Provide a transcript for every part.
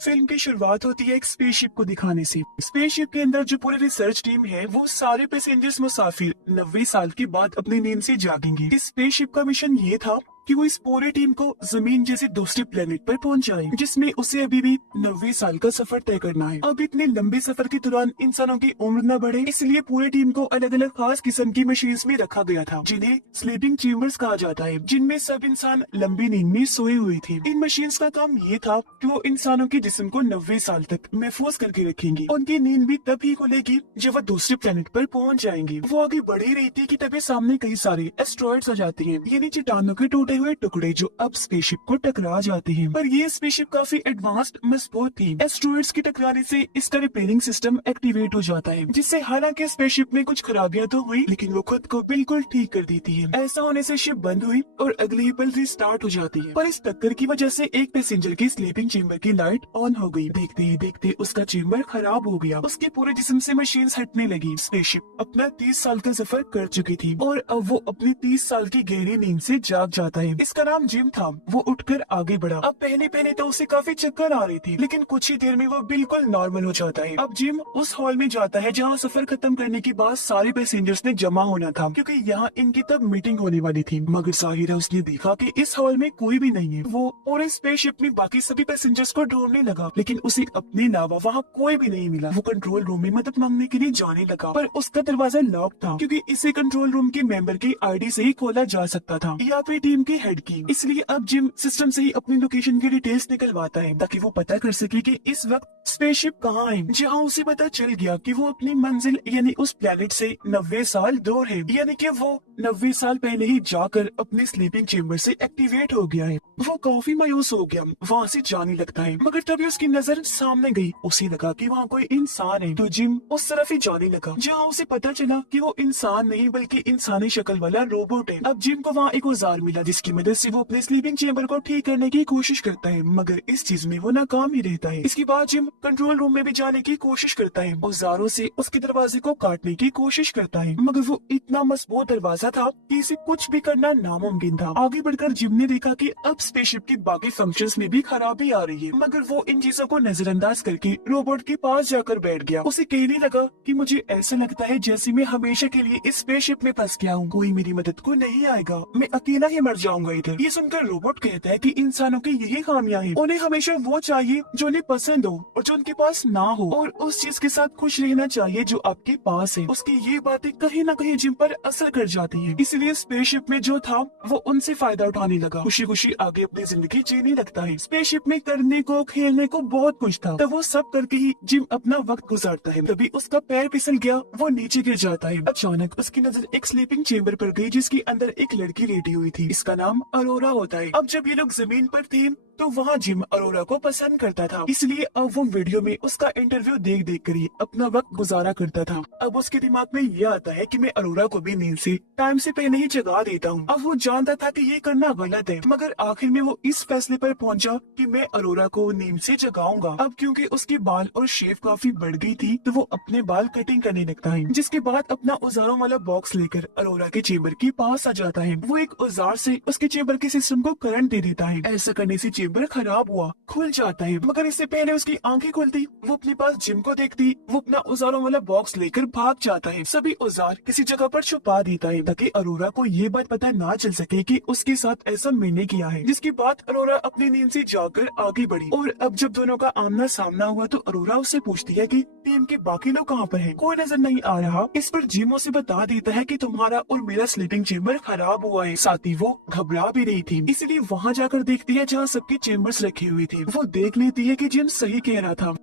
Film की शुरुआत होती है एक स्पेसशिप को दिखाने से। स्पेसशिप के अंदर जो पूरी रिसर्च टीम है वो सारे पैसेंजर्स मुसाफिर 90 साल के बाद अपनी नींद से जागेंगे। इस स्पेसशिप का मिशन ये था कि वो इस पूरी टीम को जमीन जैसे दूसरे प्लेनेट पर पहुंचाए, जिसमें उसे अभी भी 90 साल का सफर तय करना है। अब इतने लंबे सफर के दौरान इंसानों की उम्र न बढ़े, इसलिए पूरी टीम को अलग अलग खास किस्म की मशीन्स में रखा गया था, जिन्हें स्लीपिंग चेम्बर्स कहा जाता है, जिनमें सब इंसान लंबी नींद में सोए हुए थे। इन मशीन्स का काम ये था कि वो इंसानों के जिस्म को 90 साल तक महफूज करके रखेंगी। उनकी नींद भी तभी खुलेगी जब वो दूसरे प्लेनेट पर पहुंच जाएंगे। वो आगे बढ़ ही रही थी कि तभी सामने कई सारे एस्ट्रॉइड्स आ जाते हैं, यानी चट्टानों के टूटे हुए टुकड़े जो अब स्पेसशिप को टकरा जाते हैं। पर ये स्पेसशिप काफी एडवांस्ड मजबूत थी। एस्ट्रॉइड्स की टकराने से इसका रिपेयरिंग सिस्टम एक्टिवेट हो जाता है, जिससे हालांकि स्पेसशिप में कुछ खराबियां तो हुई, लेकिन वो खुद को बिल्कुल ठीक कर देती है। ऐसा होने से शिप बंद हुई और अगले ही पल रिस्टार्ट हो जाती है। पर इस टक्कर की वजह से एक पैसेंजर की स्लीपिंग चेम्बर की लाइट ऑन हो गई। देखते ही देखते उसका चेम्बर खराब हो गया। उसके पूरे जिस्म से मशीन्स हटने लगी। स्पेसशिप अपना 30 साल का सफर कर चुकी थी और अब वो अपनी 30 साल की गहरी नींद से जाग जाता है। इसका नाम जिम था। वो उठकर आगे बढ़ा। अब पहले पहले तो उसे काफी चक्कर आ रही थी, लेकिन कुछ ही देर में वो बिल्कुल नॉर्मल हो जाता है। अब जिम उस हॉल में जाता है जहाँ सफर खत्म करने के बाद सारे पैसेंजर्स ने जमा होना था, क्योंकि यहाँ इनकी तब मीटिंग होने वाली थी। मगर जाहिर है उसने देखा कि इस हॉल में कोई भी नहीं है। वो पूरे स्पेसशिप में बाकी सभी पैसेंजर्स को ढूंढने लगा, लेकिन उसे अपने अलावा वहाँ कोई भी नहीं मिला। वो कंट्रोल रूम में मदद मांगने के लिए जाने लगा, पर उसका दरवाजा लॉक था, क्योंकि इसे कंट्रोल रूम के मेंबर की आईडी से ही खोला जा सकता था, या फिर टीम के हेड की। इसलिए अब जिम सिस्टम से ही अपनी लोकेशन की डिटेल्स निकलवाता है, ताकि वो पता कर सके कि इस वक्त स्पेसशिप कहाँ है। जहाँ उसे पता चल गया कि वो अपनी मंजिल यानी उस प्लेनेट से 90 साल दूर है, यानी कि वो 90 साल पहले ही जाकर अपने स्लीपिंग चेम्बर से एक्टिवेट हो गया है। वो काफी मायूस हो गया, वहाँ से जाने लगता है। मगर तभी उसकी नजर सामने गई। उसे लगा कि वहाँ कोई इंसान है, तो जिम उस तरफ ही जाने लगा, जहाँ उसे पता चला कि वो इंसान नहीं बल्कि इंसानी शक्ल वाला रोबोट है। अब जिम को वहाँ एक औजार मिला, जिसकी मदद से वो अपने स्लीपिंग चेम्बर को ठीक करने की कोशिश करता है, मगर इस चीज में वो नाकाम ही रहता है। इसके बाद जिम कंट्रोल रूम में भी जाने की कोशिश करता है, औजारों से उसके दरवाजे को काटने की कोशिश करता है, मगर वो इतना मजबूत दरवाजा था कि इसे कुछ भी करना नामुमकिन था। आगे बढ़कर जिम ने देखा कि अब स्पेसशिप के बाकी फंक्शंस में भी खराबी आ रही है, मगर वो इन चीजों को नजरअंदाज करके रोबोट के पास जाकर बैठ गया। उसे कहने लगा कि मुझे ऐसा लगता है जैसे मैं हमेशा के लिए इस स्पेसशिप में फंस गया हूँ, कोई मेरी मदद को नहीं आएगा, मैं अकेला ही मर जाऊंगा इधर। ये सुनकर रोबोट कहता है कि इंसानों की यही खामियां हैं, उन्हें हमेशा वो चाहिए जो उन्हें पसंद हो और जो उनके पास ना हो, और उस चीज के साथ खुश रहना चाहिए जो आपके पास है। उसकी ये बातें कहीं न कहीं जिम पर असर कर जाती है, इसलिए स्पेसशिप में जो था वो उनसे फायदा उठाने लगा, खुशी खुशी आगे अपनी जिंदगी जीने लगता है। स्पेसशिप में करने को खेलने को बहुत कुछ था, तब वो सब करके ही जिम अपना वक्त गुजारता है। तभी उसका पैर फिसल गया, वो नीचे गिर जाता है। अचानक उसकी नजर एक स्लीपिंग चेम्बर पर गई, जिसके अंदर एक लड़की लेटी हुई थी। इसका नाम अरोरा होता है। अब जब ये लोग जमीन पर थे तो वहाँ जिम अरोरा को पसंद करता था, इसलिए अब वो वीडियो में उसका इंटरव्यू देख देख कर ही अपना वक्त गुजारा करता था। अब उसके दिमाग में ये आता है कि मैं अरोरा को भी नींद से टाइम से पहले ही जगा देता हूँ। अब वो जानता था कि ये करना गलत है, मगर आखिर में वो इस फैसले पर पहुंचा कि मैं अरोरा को नींद से जगाऊंगा। अब क्योंकि उसके बाल और शेव काफी बढ़ गई थी, तो वो अपने बाल कटिंग करने लगता है, जिसके बाद अपना औजारों वाला बॉक्स लेकर अरोरा के चेम्बर के पास आ जाता है। वो एक औजार से उसके चेम्बर के सिस्टम को करंट दे देता है। ऐसा करने से चेम्बर खराब हुआ खुल जाता है, मगर इससे पहले उसकी आंखें खुलती, वो अपने पास जिम को देखती, वो अपना औजारों वाला बॉक्स लेकर भाग जाता है। सभी औजार किसी जगह पर छुपा देता है, ताकि अरोरा को ये बात पता ना चल सके कि उसके साथ ऐसा मैंने किया है। जिसके बाद अरोरा अपनी नींद से जाकर आगे बढ़ी, और अब जब दोनों का आमना सामना हुआ तो अरोरा उससे पूछती है कि टीम के बाकी लोग कहाँ पर हैं? कोई नजर नहीं आ रहा। इस पर जिम उसे बता देता है कि तुम्हारा और मेरा स्लीपिंग चेम्बर खराब हुआ है। साथ ही वो घबरा भी रही थी, इसलिए वहाँ जाकर देखती है जहाँ सबके चेम्बर्स रखे हुए थे। वो देख लेती है कि जिम सही कह रहा था।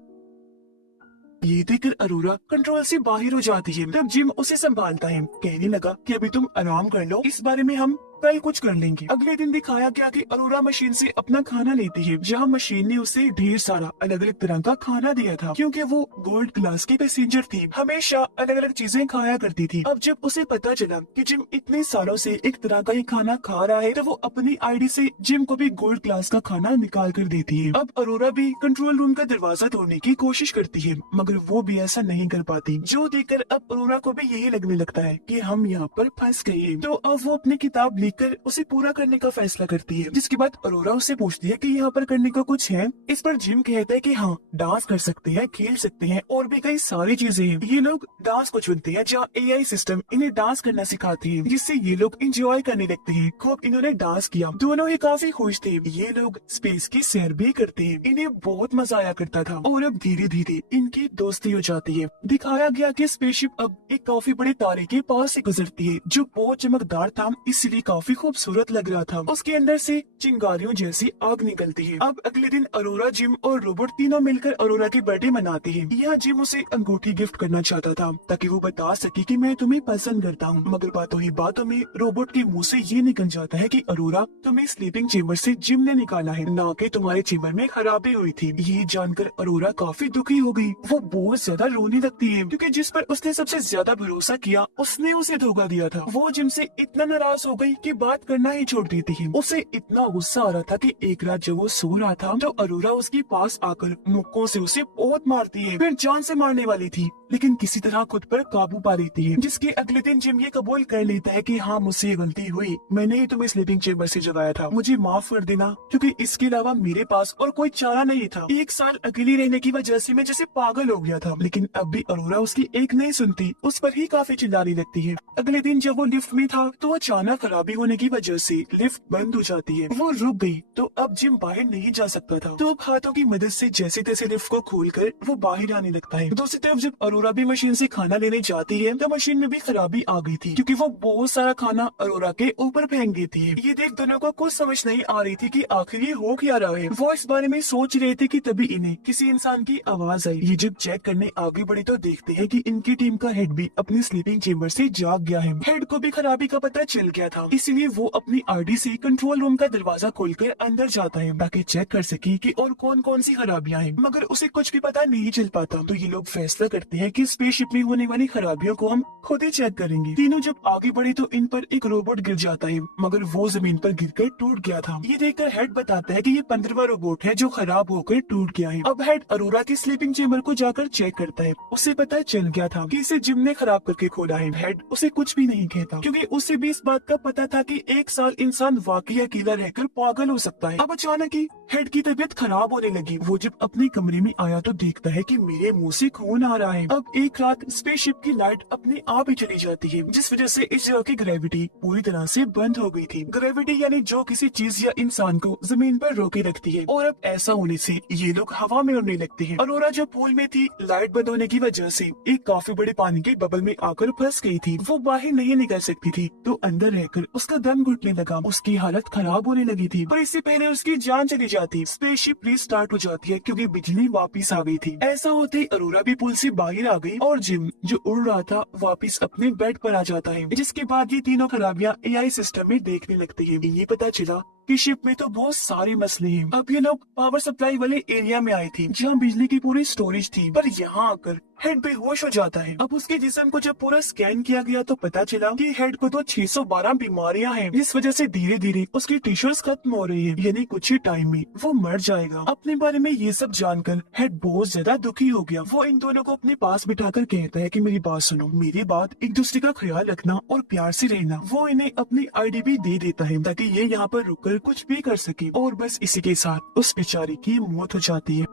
ये देखकर अरोरा कंट्रोल से बाहर हो जाती है। तब जिम उसे संभालता है, कहने लगा कि अभी तुम आराम कर लो, इस बारे में हम कल कुछ कर लेंगे। अगले दिन दिखाया गया कि अरोरा मशीन से अपना खाना लेती है, जहाँ मशीन ने उसे ढेर सारा अलग अलग तरह का खाना दिया था, क्योंकि वो गोल्ड क्लास की पैसेंजर थी, हमेशा अलग अलग चीजें खाया करती थी। अब जब उसे पता चला कि जिम इतने सालों से एक तरह का ही खाना खा रहा है, तो वो अपनी आईडी से जिम को भी गोल्ड क्लास का खाना निकाल कर देती है। अब अरोरा भी कंट्रोल रूम का दरवाजा तोड़ने की कोशिश करती है, मगर वो भी ऐसा नहीं कर पाती, जो देखकर अब अरोरा को भी यही लगने लगता है कि हम यहाँ पर फंस गए हैं। तो अब वो अपनी किताब देखकर उसे पूरा करने का फैसला करती है, जिसके बाद अरोरा उससे पूछती है कि यहाँ पर करने को कुछ है। इस पर जिम कहता है कि हाँ, डांस कर सकते हैं, खेल सकते हैं और भी कई सारी चीजें हैं। ये लोग डांस को चुनते हैं जहाँ एआई सिस्टम इन्हें डांस करना सिखाती है, जिससे ये लोग एंजॉय करने लगते हैं। खूब इन्होंने डांस किया, दोनों ही काफी खुश थे। ये लोग स्पेस की सैर भी करते हैं, इन्हें बहुत मजा आया करता था। और अब धीरे धीरे इनकी दोस्ती हो जाती है। दिखाया गया कि स्पेसशिप अब एक काफी बड़े तारे के पास से गुजरती है, जो बहुत चमकदार था, इसलिए काफी खूबसूरत लग रहा था। उसके अंदर से चिंगारियों जैसी आग निकलती है। अब अगले दिन अरोरा, जिम और रोबोट तीनों मिलकर अरोरा की बर्थडे मनाते हैं। यह जिम उसे अंगूठी गिफ्ट करना चाहता था ताकि वो बता सके कि मैं तुम्हें पसंद करता हूँ, मगर बातों ही बातों में रोबोट के मुंह से ये निकल जाता है कि अरोरा, तुम्हें स्लीपिंग चेम्बर से जिम ने निकाला है, ना कि तुम्हारे चेम्बर में खराबी हुई थी। ये जानकर अरोरा काफी दुखी हो गई। वो बहुत ज्यादा रोने लगती है, क्योंकि जिस पर उसने सबसे ज्यादा भरोसा किया उसने उसे धोखा दिया था। वो जिम से इतना नाराज हो गई कि बात करना ही छोड़ देती है। उसे इतना गुस्सा आ रहा था कि एक रात जब वो सो रहा था तो अरोरा उसके पास आकर मुक्कों से उसे बहुत मारती है, फिर जान से मारने वाली थी, लेकिन किसी तरह खुद पर काबू पा लेती है। जिसके अगले दिन जिम ये कबूल कर लेता है कि हाँ, मुझसे ये गलती हुई, मैंने ही तुम्हें स्लीपिंग चेम्बर से जगाया था, मुझे माफ कर देना, क्योंकि इसके अलावा मेरे पास और कोई चारा नहीं था। एक साल अकेली रहने की वजह से मैं जैसे पागल हो गया था। लेकिन अब भी अरोरा उसकी एक नहीं सुनती, उस पर ही काफी चिल्लाने लगती है। अगले दिन जब वो लिफ्ट में था तो अचानक खराबी होने की वजह से लिफ्ट बंद हो जाती है। वो रुक गई तो अब जिम बाहर नहीं जा सकता था, तो अब हाथों की मदद से जैसे तैसे लिफ्ट को खोलकर वो बाहर आने लगता है। दूसरी तरफ जब अरोरा भी मशीन से खाना लेने जाती है तो मशीन में भी खराबी आ गई थी, क्योंकि वो बहुत सारा खाना अरोरा के ऊपर फेंक देती है। ये देख दोनों को कुछ समझ नहीं आ रही थी कि आखिर ये हो क्या रहा है। वो इस बारे में सोच रहे थे कि तभी इन्हें किसी इंसान की आवाज आई। ये जब चेक करने आगे बढ़े तो देखते हैं कि इनकी टीम का हेड भी अपनी स्लीपिंग चेम्बर से जाग गया है। हेड को भी खराबी का पता चल गया था, इसलिए वो अपनी आईडी से कंट्रोल रूम का दरवाजा खोलकर अंदर जाता है ताकि चेक कर सके कि और कौन कौन सी खराबियां हैं, मगर उसे कुछ भी पता नहीं चल पाता। तो ये लोग फैसला करते हैं कि स्पेसशिप में होने वाली खराबियों को हम खुद ही चेक करेंगे। तीनों जब आगे बढ़े तो इन पर एक रोबोट गिर जाता है, मगर वो जमीन पर गिरकर टूट गया था। ये देखकर हेड बताता है कि ये 15वां रोबोट है जो खराब होकर टूट गया है। अब हेड अरोरा की स्लीपिंग चेम्बर को जाकर चेक करता है। उसे पता चल गया था कि इसे जिम ने खराब करके खोला है। हेड उसे कुछ भी नहीं कहता, क्योंकि उसे भी इस बात का पता था कि एक साल इंसान वाकई अकेला रहकर पागल हो सकता है। अब अचानक ही हेड की तबीयत खराब होने लगी। वो जब अपने कमरे में आया तो देखता है कि मेरे मुंह से खून आ रहा है। अब एक रात स्पेसशिप की लाइट अपने आप ही चली जाती है, जिस वजह से इस जगह की ग्रेविटी पूरी तरह से बंद हो गई थी। ग्रेविटी यानी जो किसी चीज या इंसान को जमीन पर रोके रखती है, और अब ऐसा होने से ये लोग हवा में उड़ने लगते हैं। अरोरा जब पूल में थी, लाइट बंद होने की वजह से एक काफी बड़े पानी के बबल में आकर फंस गई थी। वो बाहर नहीं निकल सकती थी, तो अंदर रहकर उसका दम घुटने लगा। उसकी हालत खराब होने लगी थी, पर इससे पहले उसकी जान चली जाती। स्पेसशिप रीस्टार्ट हो जाती है क्योंकि बिजली वापस आ गई थी। ऐसा होते ही अरोरा भी पुल से बाहर आ गई और जिम जो उड़ रहा था वापस अपने बेड पर आ जाता है। जिसके बाद ये तीनों खराबियां एआई सिस्टम में देखने लगती है। ये पता चला कि शिप में तो बहुत सारे मसले हैं। अब ये लोग पावर सप्लाई वाले एरिया में आए थे जहाँ बिजली की पूरी स्टोरेज थी, पर यहाँ आकर हेड बेहोश हो जाता है। अब उसके जिस्म को जब पूरा स्कैन किया गया तो पता चला कि हेड को तो 612 बीमारियां हैं, जिस वजह से धीरे धीरे उसकी टिश्यूज खत्म हो रही है, यानी कुछ ही टाइम में वो मर जाएगा। अपने बारे में ये सब जानकर हेड बहुत ज्यादा दुखी हो गया। वो इन दोनों को अपने पास बिठाकर कहता है कि मेरी बात सुनो, मेरी बात, एक दूसरे का ख्याल रखना और प्यार से रहना। वो इन्हें अपनी आईडी भी दे देता है ताकि ये यहाँ पर रुककर कुछ भी कर सके, और बस इसी के साथ उस बेचारी की मौत हो जाती है।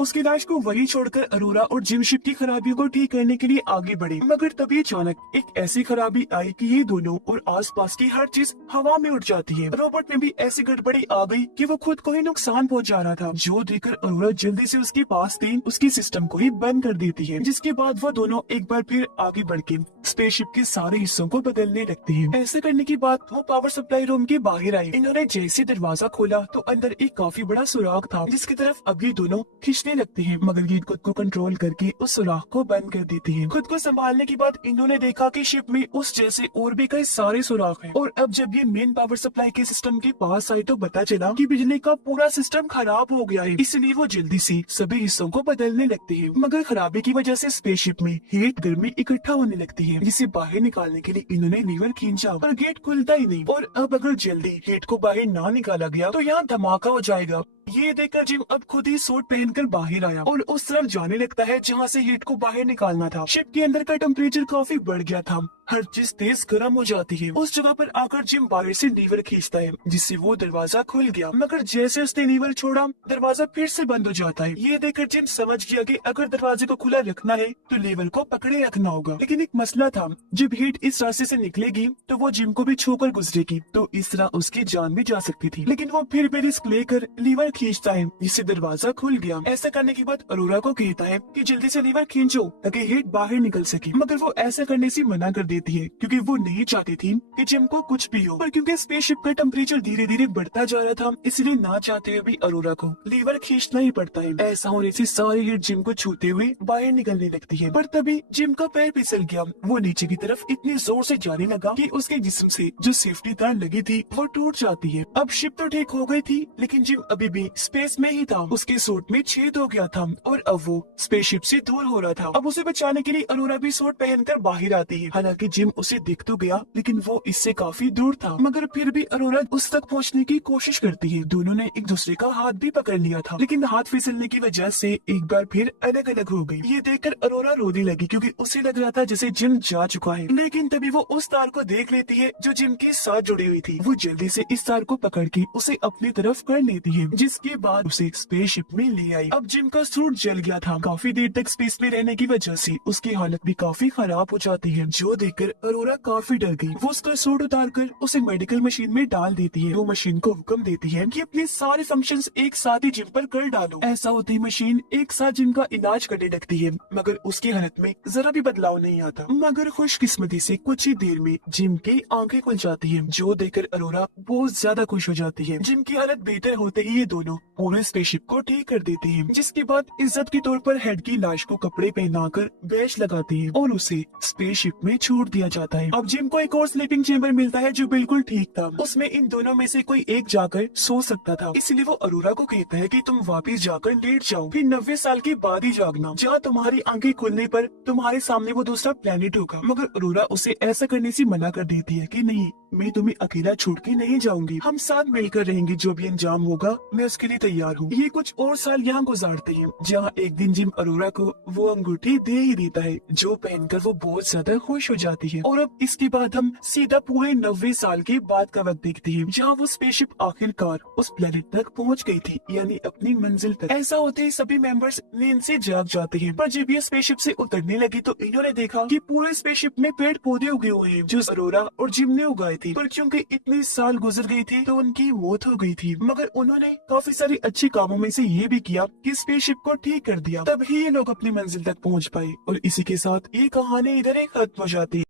उसकी लाश को वही छोड़कर अरोरा और जिम शिप की खराबियों को ठीक करने के लिए आगे बढ़े, मगर तभी अचानक एक ऐसी खराबी आई कि ये दोनों और आसपास की हर चीज हवा में उड़ जाती है। रोबोट में भी ऐसी गड़बड़ी आ गई कि वो खुद को ही नुकसान पहुंचा रहा था, जो देखकर अरोरा जल्दी से उसके पास थी उसकी सिस्टम को ही बंद कर देती है। जिसके बाद वो दोनों एक बार फिर आगे बढ़ के स्पेसशिप के सारे हिस्सों को बदलने लगते हैं। ऐसे करने के बाद वो पावर सप्लाई रूम के बाहर आई। इन्होंने जैसे दरवाजा खोला तो अंदर एक काफी बड़ा सुराख था, जिसकी तरफ अब ये दोनों खींचने लगते हैं, मगर ये खुद को कंट्रोल करके उस सुराख को बंद कर देती है। खुद को संभालने के बाद इन्होंने देखा कि शिप में उस जैसे और भी कई सारे सुराख हैं, और अब जब ये मेन पावर सप्लाई के सिस्टम के पास आई तो पता चला कि बिजली का पूरा सिस्टम खराब हो गया है। इसलिए वो जल्दी से सभी हिस्सों को बदलने लगते हैं, मगर खराबी की वजह से स्पेसशिप में हीट गर्मी इकट्ठा होने लगती है, जिसे बाहर निकालने के लिए इन्होंने लीवर खींचा, पर गेट खुलता ही नहीं। और अब अगर जल्दी हीट को बाहर ना निकाला गया तो यहाँ धमाका हो जाएगा। ये देखकर जिम अब खुद ही सूट पहनकर बाहर आया और उस तरफ जाने लगता है जहाँ से हीट को बाहर निकालना था। शिप के अंदर का टेम्परेचर काफी बढ़ गया था, हर चीज तेज गर्म हो जाती है। उस जगह पर आकर जिम बाहर से लीवर खींचता है जिससे वो दरवाजा खुल गया, मगर जैसे उसने लीवर छोड़ा दरवाजा फिर से बंद हो जाता है। ये देखकर जिम समझ गया कि अगर दरवाजे को खुला रखना है तो लीवर को पकड़े रखना होगा। लेकिन एक मसला था, जब हीट इस रास्ते से निकलेगी तो वो जिम को भी छूकर गुजरेगी, तो इस तरह उसकी जान भी जा सकती थी। लेकिन वो फिर भी रिस्क लेकर लीवर खींचता है जिससे दरवाजा खुल गया। ऐसा करने के बाद अरोरा को कहता है कि जल्दी से लीवर खींचो ताकि हीट बाहर निकल सके, मगर वो ऐसा करने से मना कर देती है क्योंकि वो नहीं चाहती थी कि जिम को कुछ भी हो। पर क्योंकि स्पेसशिप का टेम्परेचर धीरे धीरे बढ़ता जा रहा था, इसलिए ना चाहते हुए भी अरोरा को लीवर खींचना ही पड़ता है। ऐसा होने से सारी हीट जिम को छूते हुए बाहर निकलने लगती है। पर तभी जिम का पैर फिसल गया, वो नीचे की तरफ इतनी जोर से जाने लगा कि उसके जिस्म से जो सेफ्टी तार लगी थी वो टूट जाती है। अब शिप तो ठीक हो गई थी, लेकिन जिम अभी भी स्पेस में ही था। उसके सूट में छेद हो गया था और अब वो स्पेसशिप से दूर हो रहा था। अब उसे बचाने के लिए अरोरा भी सूट पहनकर बाहर आती है। हालांकि जिम उसे दिख तो गया, लेकिन वो इससे काफी दूर था, मगर फिर भी अरोरा उस तक पहुंचने की कोशिश करती है। दोनों ने एक दूसरे का हाथ भी पकड़ लिया था, लेकिन हाथ फिसलने की वजह से एक बार फिर अलग अलग हो गई। ये देखकर अरोरा रोने लगी क्योंकि उसे लग रहा था जैसे जिम जा चुका है। लेकिन तभी वो उस तार को देख लेती है जो जिम के साथ जुड़ी हुई थी। वो जल्दी से इस तार को पकड़ के उसे अपनी तरफ कर लेती है, जिसके बाद उसे स्पेसशिप में ले आई। अब जिम का सूट जल गया था। काफी देर तक स्पेस में रहने की वजह से उसकी हालत भी काफी खराब हो जाती है, जो देखकर अरोरा काफी डर गई। वो उसका सूट उतारकर उसे मेडिकल मशीन में डाल देती है। वो मशीन को हुक्म देती है कि अपने सारे फंक्शंस एक साथ ही जिम पर कर डालो। ऐसा होते ही मशीन एक साथ जिम का इलाज करने लगती है, मगर उसकी हालत में जरा भी बदलाव नहीं आता। मगर खुशकिस्मती से कुछ ही देर में जिम की आंखें खुल जाती है, जो देखकर अरोरा बहुत ज्यादा खुश हो जाती है। जिम की हालत बेहतर होते ही ये दोनों पूरे स्पेसशिप को ठीक कर देते हैं, जिसके बाद इज्जत के तौर पर हेड की लाश को कपड़े पहनाकर बैच लगाती है और उसे स्पेसशिप में छोड़ दिया जाता है। अब जिम को एक और स्लीपिंग चेंबर मिलता है जो बिल्कुल ठीक था। उसमें इन दोनों में से कोई एक जाकर सो सकता था, इसलिए वो अरोरा को कहता है कि तुम वापस जाकर लेट जाओ, फिर 90 साल के बाद ही जागना, जहाँ तुम्हारी आंखें खुलने पर तुम्हारे सामने वो दूसरा प्लेनेट होगा। मगर अरोरा उसे ऐसा करने से मना कर देती है कि नहीं, मैं तुम्हें अकेला छोड़ के नहीं जाऊंगी, हम साथ मिलकर रहेंगे, जो भी अंजाम होगा मैं उसके लिए तैयार हूँ। ये कुछ और साल यहाँ गुजारते हैं, जहाँ एक दिन जिम अरोरा को वो अंगूठी दे ही देता है, जो पहनकर वो बहुत ज्यादा खुश हो जाती है। और अब इसके बाद हम सीधा पूरे 90 साल के बाद का वक्त देखते हैं, जहाँ वो स्पेसशिप आखिरकार उस प्लेनेट तक पहुँच गई थी, यानी अपनी मंजिल तक। ऐसा होते ही सभी मेंबर्स नींद से जाग जाते हैं, पर जब ये स्पेसशिप से उतरने लगी तो इन्होंने देखा कि पूरे स्पेसशिप में पेड़ पौधे उगे हुए हैं, जो अरोरा और जिम ने उगाए थे। पर क्योंकि इतने साल गुजर गए थे तो उनकी मौत हो गई थी, मगर उन्होंने काफी सारे अच्छे कामों में से ये भी किया कि स्पेसशिप को ठीक कर दिया, तभी ये लोग अपनी मंजिल तक पहुँच पाए। और इसी के साथ ये कहानी इधर ही खत्म हो जाती है।